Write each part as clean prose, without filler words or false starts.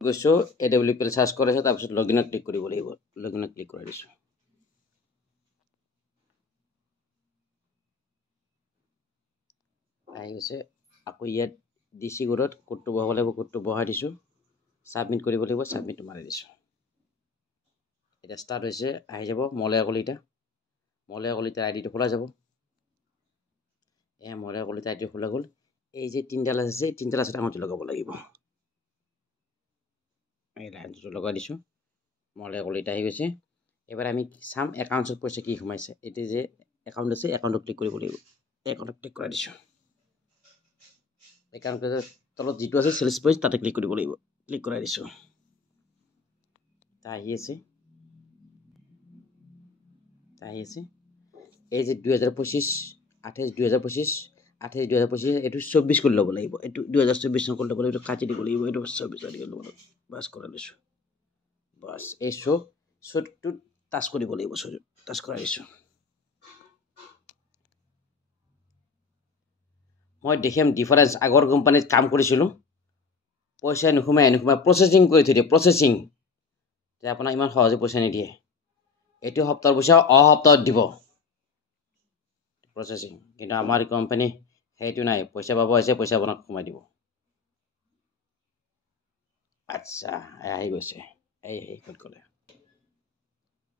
গৈছো AWPL search কৰিছো তাৰ পিছত লগইনত ক্লিক কৰিব লাগিব লগইনত ক্লিক কৰি দিছো আহি গৈছে আকৌ ইয়াত ডিসি কোডত কোডটো বহাব লাগিব কোডটো বহাই দিছো সাবমিট কৰিব লাগিব সাবমিট মাৰি দিছো এটা স্টার্ট হৈছে আহি যাব মলয়া কলিতা আইডিটো খোলা যাব মলয়া কলিতা আইডি খোলা গল এই যে তিনডাল আছে তিনডাল আছে আঙুলি লগাব লাগিব এই লাইনটো লগাই দিছো মলয়া কলিতা আহি গৈছে এবাৰ আমি সাম একাউন্টত পইচা কি ঘুমাইছে এতে যে একাউন্ট আছে একাউন্টত ক্লিক কৰিব লাগিব একাউন্টত ক্লিক কৰি দিছো একাউন্টৰ তলত যেটো আছে সেলস পেজ তাতে ক্লিক কৰিব লাগিব ক্লিক কৰাই দিছো তা আহি আছে এই যে 2025 28 2025 28 2025 এটো 24 কৰি লব লাগিব এটো 2024 কৰি লব লাগিব এটো কাটি দিব লাগিব এটো 24 কৰি লব লাগিব বাস কৰা দিছো বাস এই শোটো টাচ কৰিব লাগিব টাচ কৰাই দিছো মই দেখিম ডিফাৰেন্স আগৰ কোম্পানীত কাম কৰিছিলো পইচা নুখুমাই প্ৰসেসিং কৰি থৈ দিয়ে প্ৰসেসিং যে আপোনাক ইমান সহজে পইচা নিদিয়ে এটো সপ্তাহৰ পইচা সপ্তাহত দিব প্ৰসেসিং কিন্তু আমাৰ কোম্পানী হেতু নাই পইচা পাব আছে পইচা আপোনাক কমাই দিব আচ্ছা আহি গৈছে এই কত গলে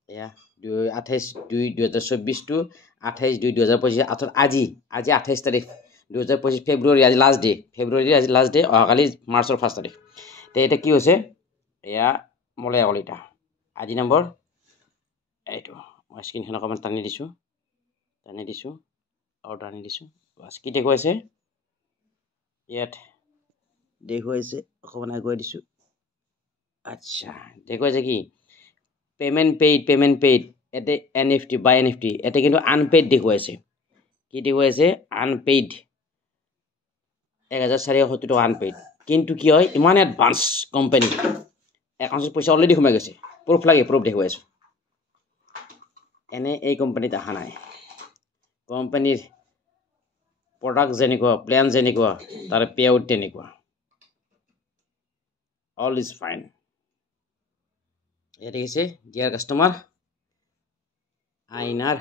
এয়া 28/2/2024 টু 28/2/2025 আজি 28 তাৰিখ 2025 ফেব্ৰুৱাৰী আজি লাষ্ট ডে ফেব্ৰুৱাৰী আজি লাষ্ট ডে অহাকালি মাৰ্চৰ 1 তাৰিখ তে এটা কি হৈছে এয়া মলয়া কলিতা আজি নম্বৰ এইটো মই স্ক্ৰিনখন অকমান টানি দিছো আৰু টানি দিছো বাস কি দেখুৱাইছে ইয়াত দেখুৱাইছে অকমান আগুৱাই দিছো আচ্ছা দেখুৱাইছে কি পেমেন্ট পেইড এতে NFT বাই NFT এতে কিন্তু আনপেইড দেখুৱাইছে কি দেখুৱাইছে আনপেইড 1470 টাকা আনপেইড কিন্তু কি হয় ইমান এডভান্স কোম্পানী একাউন্টত পইচা অলৰেডি সোমাই গৈছে প্ৰুফ লাগে প্ৰুফ দেখুৱাইছো এনে এই কোম্পানীত আহা নাই কোম্পানীৰ প্ৰডাক্ট যেনেকুৱা প্ল্যান যেনেকুৱা তাৰ পে আউট তেনেকুৱা অল ইজ ফাইন এটা দেখিছে ডিয়াৰ কাস্টমাৰ আইনাৰ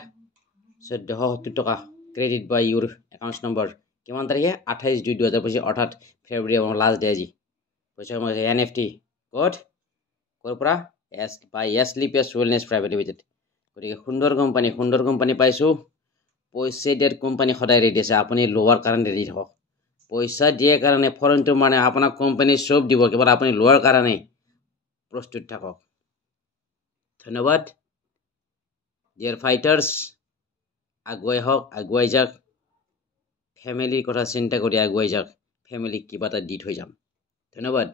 1470 টাকা credit by your account number কিমান তারিখে 28/2/2025 অর্থাৎ ফেব্রুয়ারি এবং লাস্ট ডে আজি পয়সা কমাইছে NFT কোড কৰপৰা এস বাই এসলিপিএস ওয়েলনেস প্ৰাইভেট লিমিটেড গতিকে সুন্দৰ কোম্পানী পাইছো পইচা দিয়াৰ কোম্পানী সদায় ৰেডি আছে আপুনি লোৱাৰ কাৰণে ৰেডি থাকক পইচা দিয়ে কাৰণে ফৰেনটো মানে আপোনাক কোম্পানী সব দিব কেৱল আপুনি লোৱাৰ কাৰণে প্ৰস্তুত থাকক ধন্যবাদ ডিয়াৰ ফাইটাৰ্স আগুৱাই হওক আগুৱাই যাওক ফ্যামিলিৰ কথা চিন্তা কৰি আগুৱাই যাওক ফ্যামিলিক কিবা এটা দি থৈ যাম ধন্যবাদ